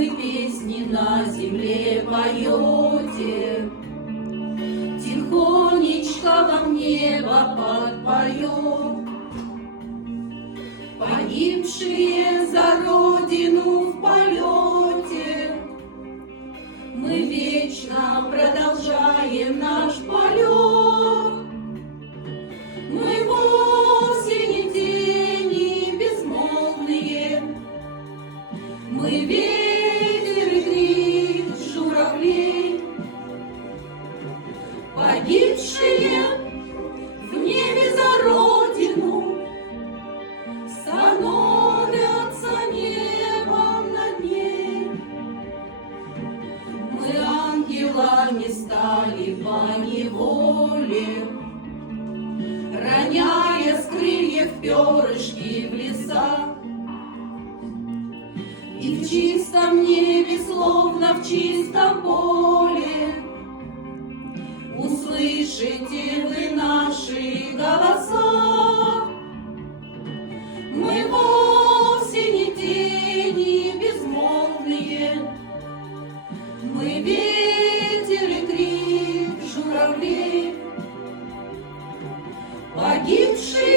вы песни на земле поете, тихонечко вам небо подпоет. Погибшие за Родину в полете, мы вечно продолжаем наш полет. Мы вовсе не тени безмолвные, мы ветер и крик журавлей. Погибшие в небе за Родину становятся небом над ней. Мы ангелами стали поневоле, роняя с крыльев перышки в леса. И в чистом небе, словно в чистом поле, услышите вы наши голоса. Мы вовсе не тени безмолвные, мы ветер и крик журавлей. Погибшие